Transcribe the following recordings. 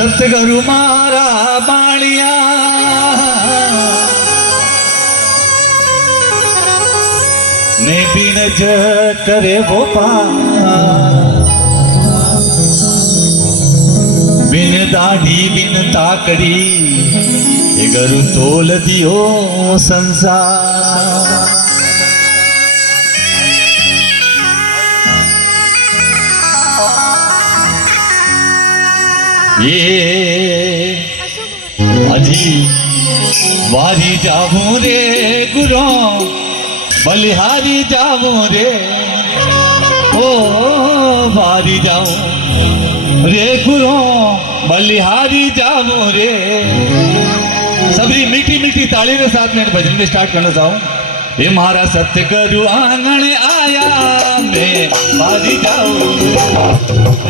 સતગુરુ મારા બાણિયા ને બિન જ કરે ગોપાલ બિન દાઢી બિન તાકડી એ ગરુ તોલ દિયો સંસાર ये अजी वारी जाऊं रे गुरो बलिहारी जाऊं रे ओ वारी जाऊं रे गुरो बलिहारी जाऊं रे सबरी मीठी मीठी ताली के साथ में भजन में स्टार्ट करना चाहूं ये महाराज सत्य करू आंगण आया मैं वारी जाऊं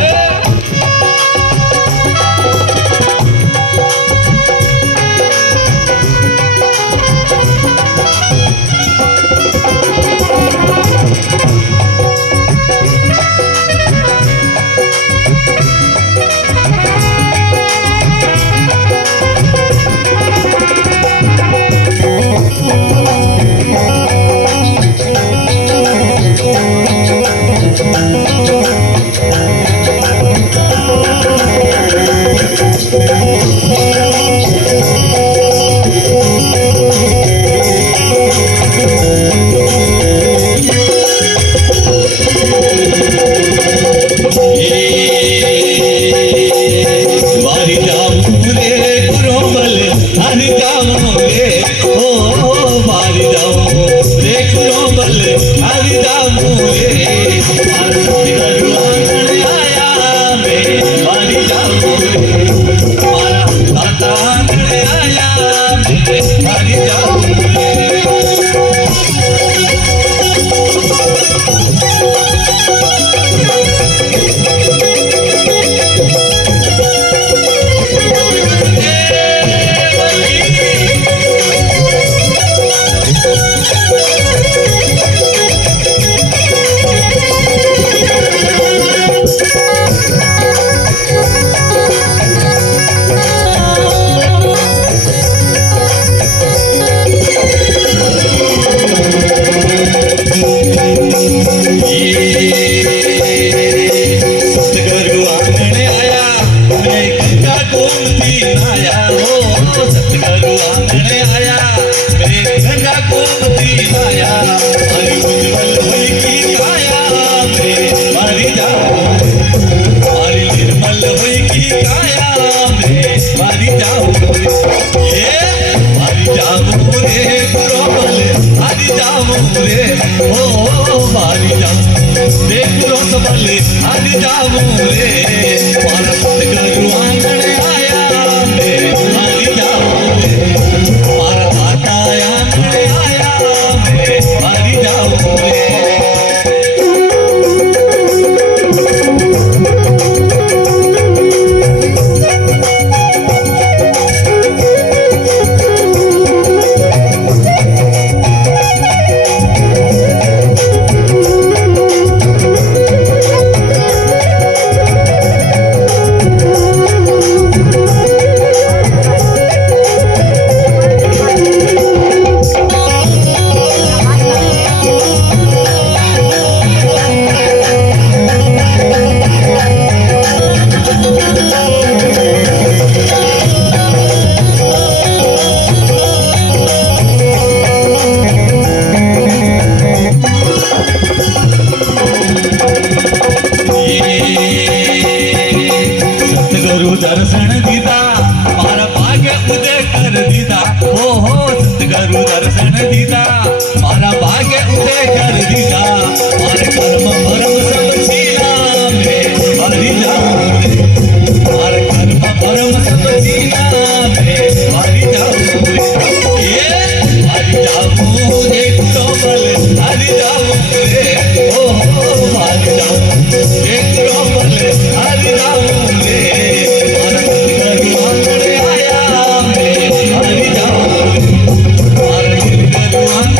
One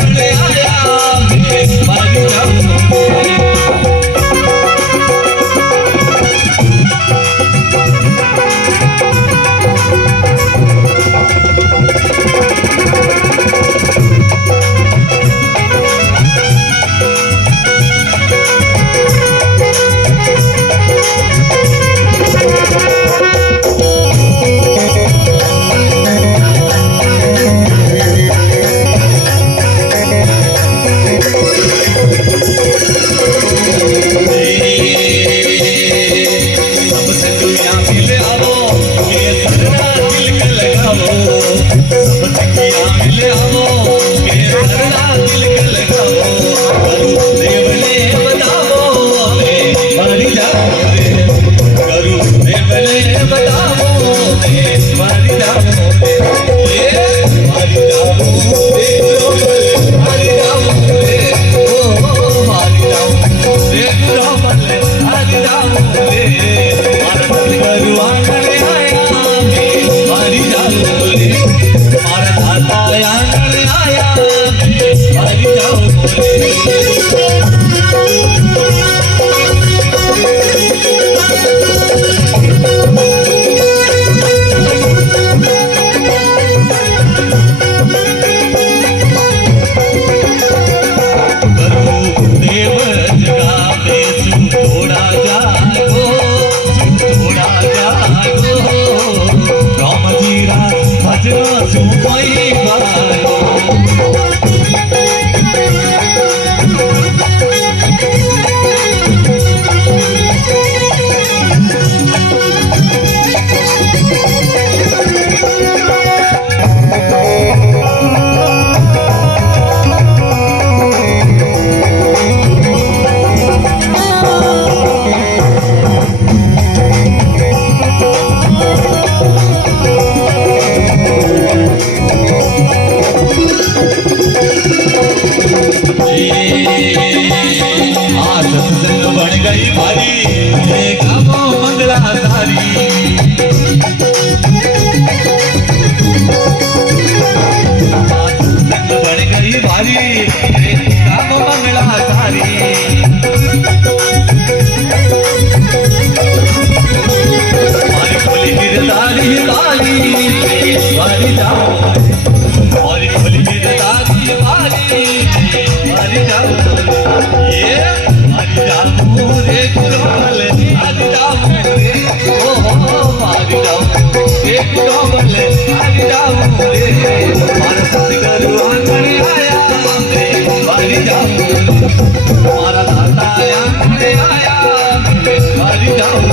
आया मारी जाऊं रे। मारा दाता आया मारी जाऊं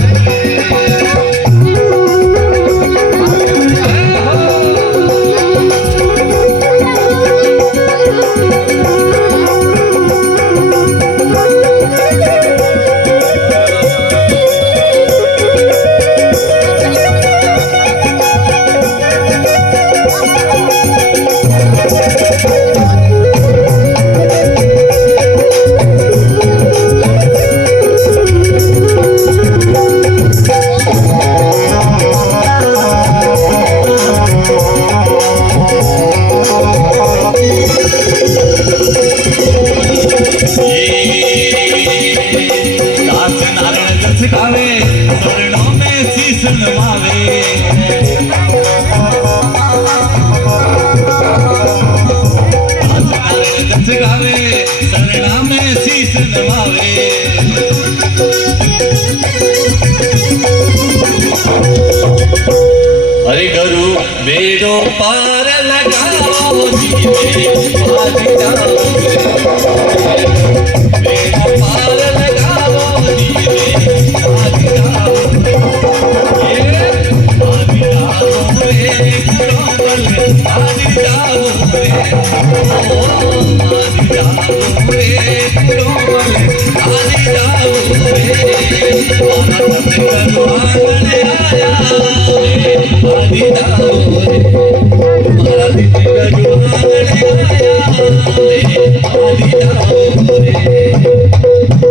अरे गुरु बेड़ो पार लगाओ मारी जाओ बेड़ो पार लगाओ मारी जाओ मारी जाओ रे मारी जाओ रे मारी जाओ रे मारी जाओ रे मारा सत्य आया मारी जाओ रे मारा दिल जुआन आया मारी जाओ रे।